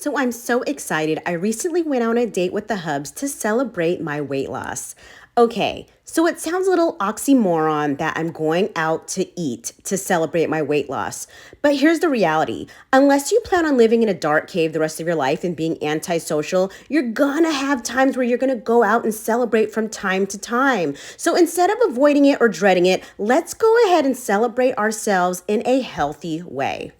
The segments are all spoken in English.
So I'm so excited. I recently went on a date with the Hubs to celebrate my weight loss. Okay, so it sounds a little oxymoron that I'm going out to eat to celebrate my weight loss. But here's the reality. Unless you plan on living in a dark cave the rest of your life and being antisocial, you're gonna have times where you're gonna go out and celebrate from time to time. So instead of avoiding it or dreading it, let's go ahead and celebrate ourselves in a healthy way.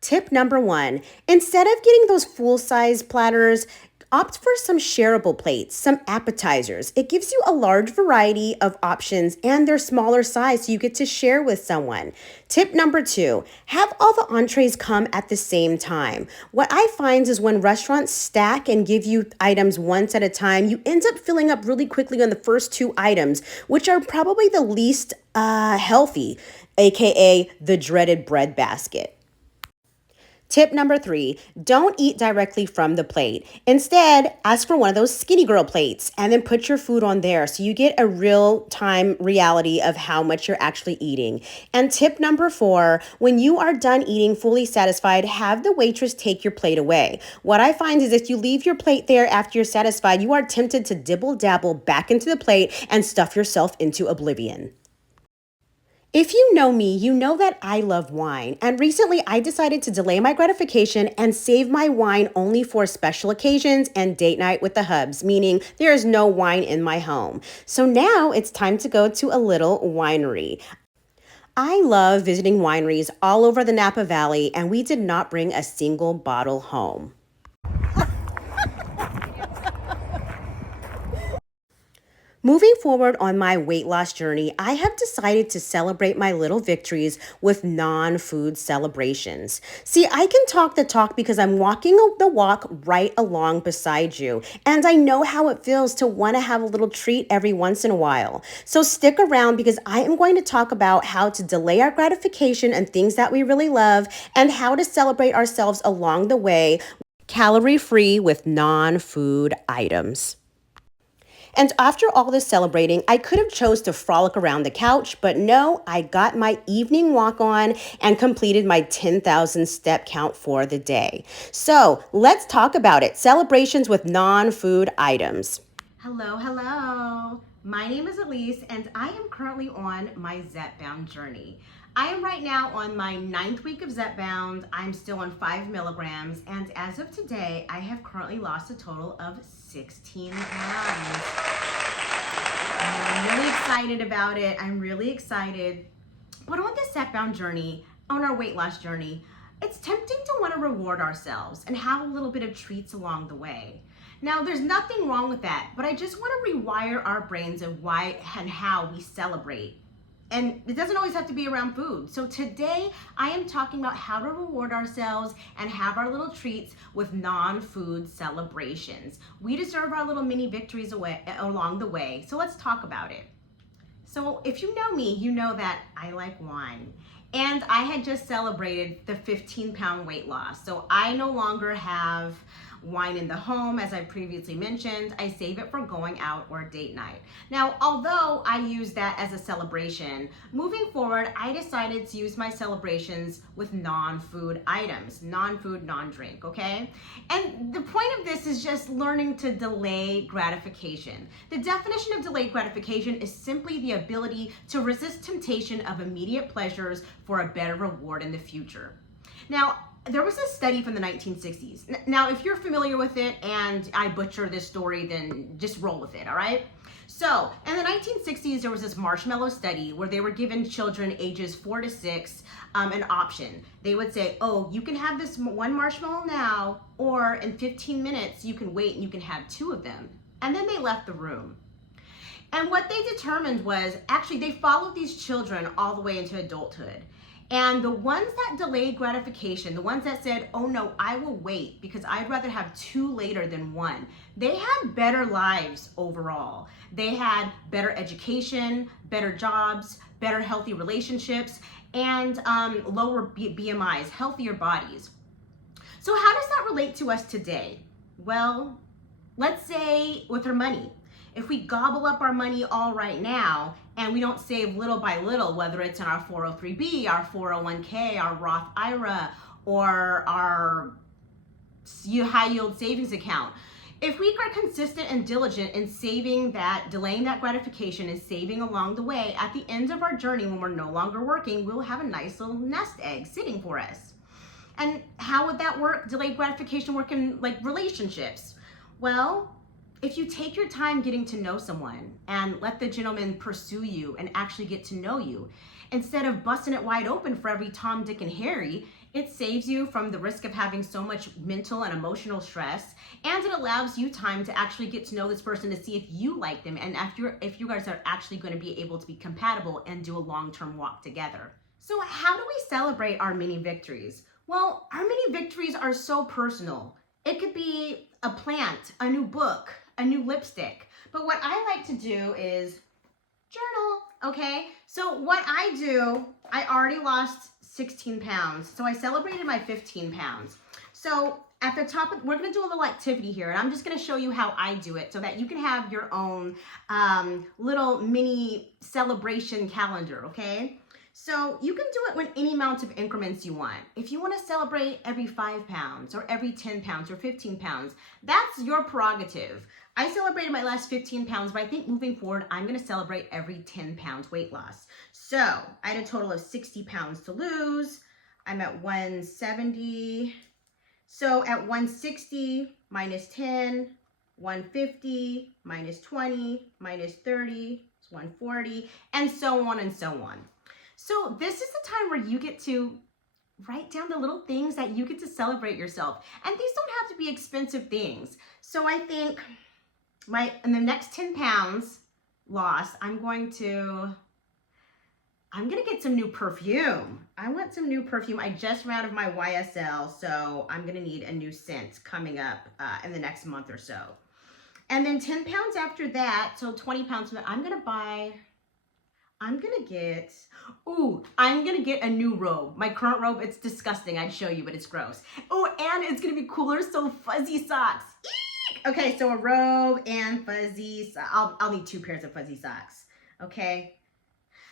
Tip number one, instead of getting those full-size platters, opt for some shareable plates, some appetizers. It gives you a large variety of options and they're smaller size so you get to share with someone. Tip number two, have all the entrees come at the same time. What I find is when restaurants stack and give you items once at a time, you end up filling up really quickly on the first two items, which are probably the least healthy, aka the dreaded bread basket. Tip number three, don't eat directly from the plate. Instead, ask for one of those skinny girl plates and then put your food on there so you get a real time reality of how much you're actually eating. And tip number four, when you are done eating fully satisfied, have the waitress take your plate away. What I find is if you leave your plate there after you're satisfied, you are tempted to dibble dabble back into the plate and stuff yourself into oblivion. If you know me, you know that I love wine. And recently I decided to delay my gratification and save my wine only for special occasions and date night with the Hubs, meaning there is no wine in my home. So now it's time to go to a little winery. I love visiting wineries all over the Napa Valley, and we did not bring a single bottle home. Moving forward on my weight loss journey, I have decided to celebrate my little victories with non-food celebrations. See, I can talk the talk because I'm walking the walk right along beside you, and I know how it feels to want to have a little treat every once in a while. So stick around because I am going to talk about how to delay our gratification and things that we really love and how to celebrate ourselves along the way, calorie-free with non-food items. And after all this celebrating, I could have chose to frolic around the couch, but no, I got my evening walk on and completed my 10,000 step count for the day. So let's talk about it. Celebrations with non-food items. Hello, hello. My name is Elise and I am currently on my Zepbound journey. I am right now on my 9th week of Zepbound. I'm still on 5 milligrams, and as of today, I have currently lost a total of 16 pounds. I'm really excited about it. I'm really excited. But on this Zepbound journey, on our weight loss journey, it's tempting to want to reward ourselves and have a little bit of treats along the way. Now, there's nothing wrong with that, but I just want to rewire our brains of why and how we celebrate. And it doesn't always have to be around food. So today I am talking about how to reward ourselves and have our little treats with non-food celebrations. We deserve our little mini victories along the way. So let's talk about it. So if you know me, you know that I like wine. And I had just celebrated the 15-pound weight loss. So I no longer have wine in the home, as I previously mentioned. I save it for going out or date night. Now, although I use that as a celebration, moving forward, I decided to use my celebrations with non-food items, non-food, non-drink, okay? And the point of this is just learning to delay gratification. The definition of delayed gratification is simply the ability to resist temptation of immediate pleasures for a better reward in the future. Now, there was a study from the 1960s. Now, if you're familiar with it and I butcher this story, then just roll with it, all right? So, in the 1960s, there was this marshmallow study where they were given children ages 4 to 6 an option. They would say, oh, you can have this one marshmallow now, or in 15 minutes, you can wait and you can have 2 of them. And then they left the room. And what they determined was, actually, they followed these children all the way into adulthood. And the ones that delayed gratification, the ones that said, oh no, I will wait because I'd rather have 2 later than 1, they had better lives overall. They had better education, better jobs, better healthy relationships, and lower BMIs, healthier bodies. So how does that relate to us today? Well, let's say with our money. If we gobble up our money all right now and we don't save little by little, whether it's in our 403B, our 401k, our Roth IRA, or our high yield savings account. If we are consistent and diligent in saving that, delaying that gratification and saving along the way, at the end of our journey, when we're no longer working, we'll have a nice little nest egg sitting for us. And how would that work? Delayed gratification work in like relationships? Well, if you take your time getting to know someone and let the gentleman pursue you and actually get to know you, instead of busting it wide open for every Tom, Dick, and Harry, it saves you from the risk of having so much mental and emotional stress, and it allows you time to actually get to know this person to see if you like them and if you guys are actually going to be able to be compatible and do a long-term walk together. So how do we celebrate our mini victories? Well, our mini victories are so personal. It could be a plant, a new book, a new lipstick. But what I like to do is journal, okay? So what I do, I already lost 16 pounds. So I celebrated my 15 pounds. So at the top, we're gonna do a little activity here, and I'm just gonna show you how I do it so that you can have your own little mini celebration calendar, okay? So you can do it with any amount of increments you want. If you want to celebrate every 5 pounds or every 10 pounds or 15 pounds, that's your prerogative. I celebrated my last 15 pounds, but I think moving forward, I'm going to celebrate every 10 pounds weight loss. So I had a total of 60 pounds to lose. I'm at 170. So at 160 minus 10, 150 minus 20 minus 30 is 140, and so on and so on. So this is the time where you get to write down the little things that you get to celebrate yourself. And these don't have to be expensive things. So I think in the next 10 pounds lost, I'm gonna get some new perfume. I want some new perfume. I just ran out of my YSL, so I'm gonna need a new scent coming up in the next month or so. And then 10 pounds after that, so 20 pounds, I'm gonna get a new robe. My current robe, it's disgusting. I'd show you, but it's gross. Oh, and it's gonna be cooler, so fuzzy socks. Eek! Okay, so a robe and fuzzy socks. I'll need 2 pairs of fuzzy socks, okay?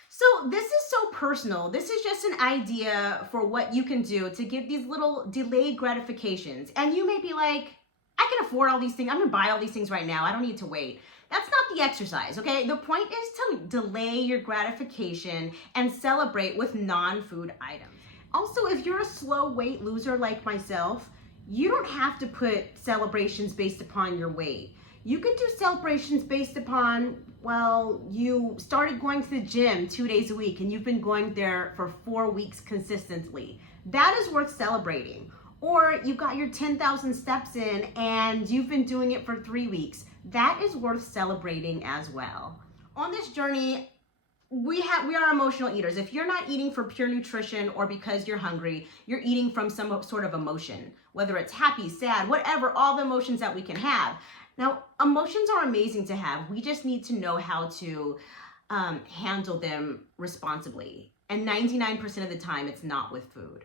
So this is so personal. This is just an idea for what you can do to give these little delayed gratifications. And you may be like, I can afford all these things. I'm gonna buy all these things right now. I don't need to wait. That's not the exercise, okay? The point is to delay your gratification and celebrate with non-food items. Also, if you're a slow weight loser like myself, you don't have to put celebrations based upon your weight. You could do celebrations based upon, well, you started going to the gym 2 days a week and you've been going there for 4 weeks consistently. That is worth celebrating. Or you got your 10,000 steps in and you've been doing it for 3 weeks. That is worth celebrating as well. On this journey, we are emotional eaters. If you're not eating for pure nutrition or because you're hungry, you're eating from some sort of emotion, whether it's happy, sad, whatever, all the emotions that we can have. Now, emotions are amazing to have. We just need to know how to handle them responsibly. And 99% of the time, it's not with food.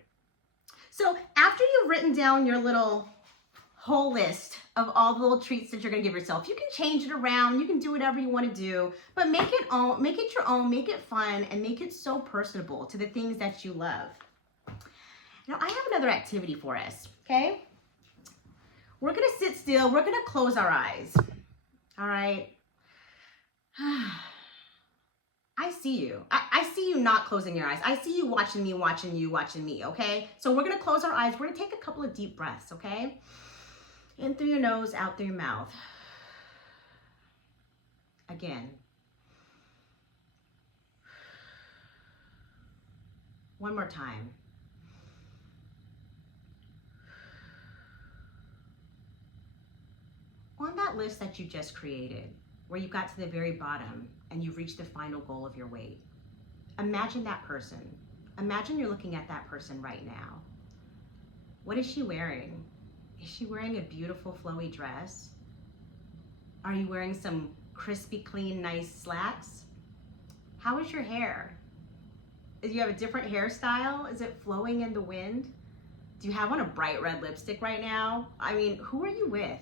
So after you've written down your little whole list of all the little treats that you're gonna give yourself, you can change it around, you can do whatever you wanna do, but make it your own, make it fun, and make it so personable to the things that you love. Now I have another activity for us, okay? We're gonna sit still, we're gonna close our eyes, all right? I see you. I see you not closing your eyes. I see you watching me, okay? So we're gonna close our eyes. We're gonna take a couple of deep breaths, okay? In through your nose, out through your mouth. Again. One more time. On that list that you just created, where you got to the very bottom and you've reached the final goal of your weight, imagine that person. Imagine you're looking at that person right now. What is she wearing? Is she wearing a beautiful flowy dress? Are you wearing some crispy, clean, nice slacks? How is your hair? Do you have a different hairstyle? Is it flowing in the wind? Do you have on a bright red lipstick right now? I mean, who are you with?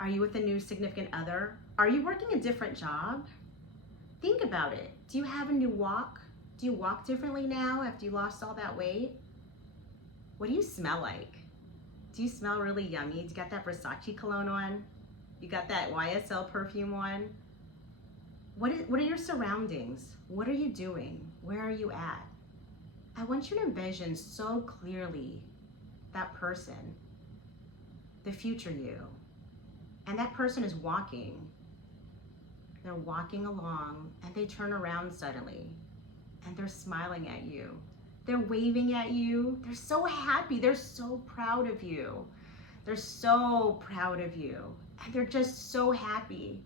Are you with a new significant other? Are you working a different job? Think about it. Do you have a new walk? Do you walk differently now after you lost all that weight? What do you smell like? Do you smell really yummy? You got that Versace cologne on? You got that YSL perfume on? What are your surroundings? What are you doing? Where are you at? I want you to envision so clearly that person, the future you. And that person is walking. They're walking along and they turn around suddenly and they're smiling at you. They're waving at you. They're so happy. They're so proud of you. They're so proud of you. And they're just so happy.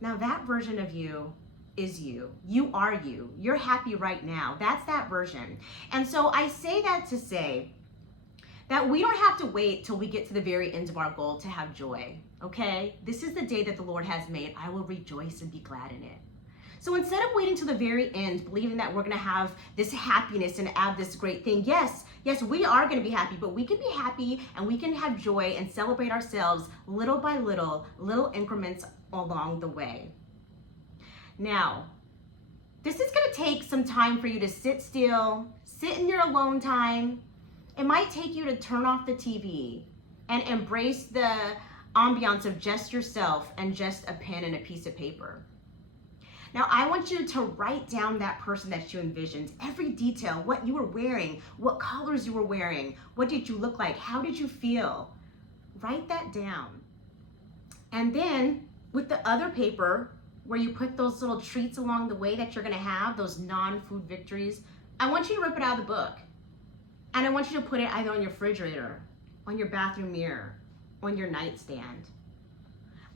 Now that version of you is you. You are you. You're happy right now. That's that version. And so I say that to say that we don't have to wait till we get to the very end of our goal to have joy, okay? This is the day that the Lord has made. I will rejoice and be glad in it. So instead of waiting till the very end, believing that we're gonna have this happiness and have this great thing, yes, we are gonna be happy, but we can be happy and we can have joy and celebrate ourselves little by little increments along the way. Now, this is gonna take some time for you to sit still, sit in your alone time. It might take you to turn off the TV and embrace the ambiance of just yourself and just a pen and a piece of paper. Now, I want you to write down that person that you envisioned, every detail, what you were wearing, what colors you were wearing, what did you look like, how did you feel? Write that down. And then with the other paper, where you put those little treats along the way that you're gonna have, those non-food victories, I want you to rip it out of the book. And I want you to put it either on your refrigerator, on your bathroom mirror, on your nightstand.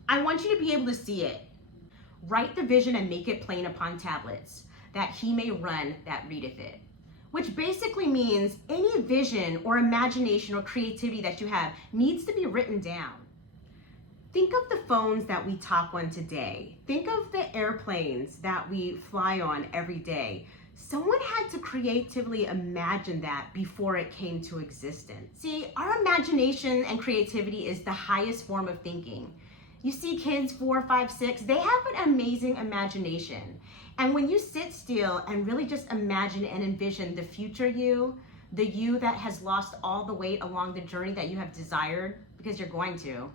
I want you to be able to see it. Write the vision and make it plain upon tablets, that he may run that readeth it. Which basically means any vision or imagination or creativity that you have needs to be written down. Think of the phones that we talk on today. Think of the airplanes that we fly on every day. Someone had to creatively imagine that before it came to existence. See, our imagination and creativity is the highest form of thinking. You see kids 4, 5, 6, they have an amazing imagination. And when you sit still and really just imagine and envision the future you, the you that has lost all the weight along the journey that you have desired, because you're going to.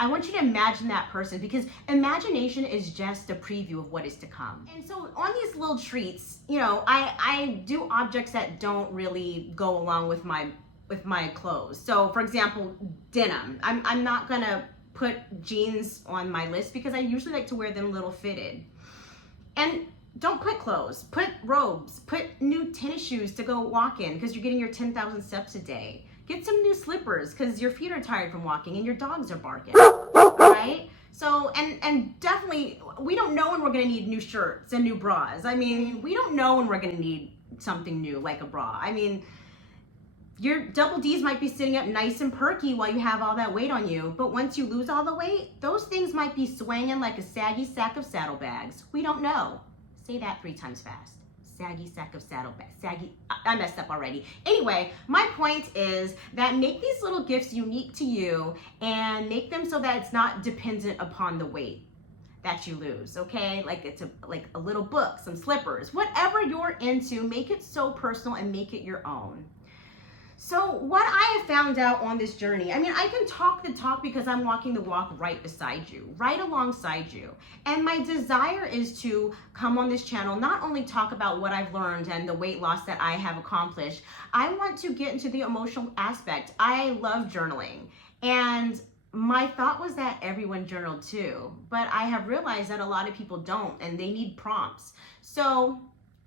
I want you to imagine that person, because imagination is just a preview of what is to come. And so on these little treats, you know, I do objects that don't really go along with my clothes. So for example, denim. I'm not gonna put jeans on my list because I usually like to wear them little fitted. And don't put clothes, put robes, put new tennis shoes to go walk in because you're getting your 10,000 steps a day. Get some new slippers because your feet are tired from walking and your dogs are barking, right? So, and definitely, we don't know when we're gonna need new shirts and new bras. I mean, we don't know when we're gonna need something new like a bra. I mean, your double D's might be sitting up nice and perky while you have all that weight on you, but once you lose all the weight, those things might be swinging like a saggy sack of saddlebags. We don't know. Say that 3 times fast. Saggy sack of saddlebags. Saggy, I messed up already. Anyway, my point is that make these little gifts unique to you and make them so that it's not dependent upon the weight that you lose, okay? Like it's like a little book, some slippers, whatever you're into, make it so personal and make it your own. So what I have found out on this journey, I mean, I can talk the talk because I'm walking the walk right beside you, right alongside you. And my desire is to come on this channel, not only talk about what I've learned and the weight loss that I have accomplished, I want to get into the emotional aspect. I love journaling. And my thought was that everyone journaled too, but I have realized that a lot of people don't and they need prompts. So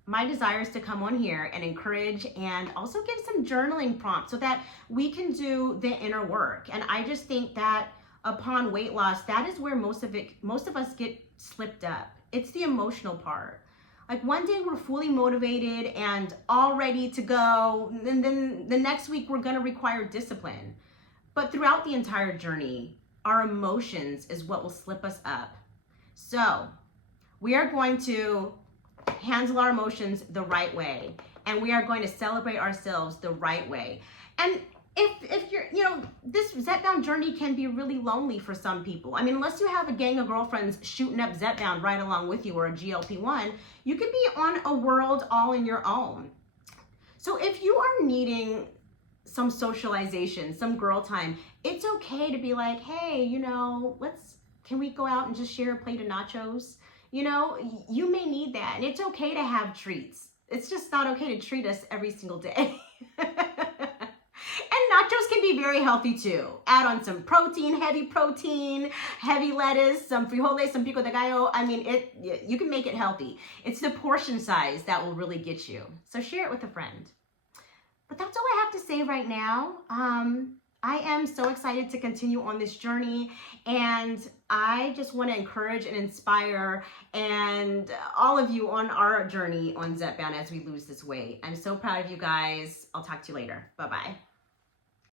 my desire is to come on here and encourage and also give some journaling prompts so that we can do the inner work. And I just think that upon weight loss, that is where most of us get slipped up. It's the emotional part. Like one day we're fully motivated and all ready to go, and then the next week we're gonna require discipline. But throughout the entire journey, our emotions is what will slip us up. So we are going to handle our emotions the right way, and we are going to celebrate ourselves the right way. And if you're, you know, this Zepbound journey can be really lonely for some people. I mean, unless you have a gang of girlfriends shooting up Zepbound right along with you or a GLP-1, you could be on a world all in your own. So if you are needing some socialization, some girl time. It's okay to be like, hey, you know, can we go out and just share a plate of nachos? You know, you may need that. And it's okay to have treats. It's just not okay to treat us every single day. And nachos can be very healthy too. Add on some protein, heavy lettuce, some frijoles, some pico de gallo. I mean, you can make it healthy. It's the portion size that will really get you. So share it with a friend. But that's all I have to say right now. I am so excited to continue on this journey, and I just want to encourage and inspire and all of you on our journey on Zep Bound as we lose this weight. I'm so proud of you guys. I'll talk to you later. Bye-bye.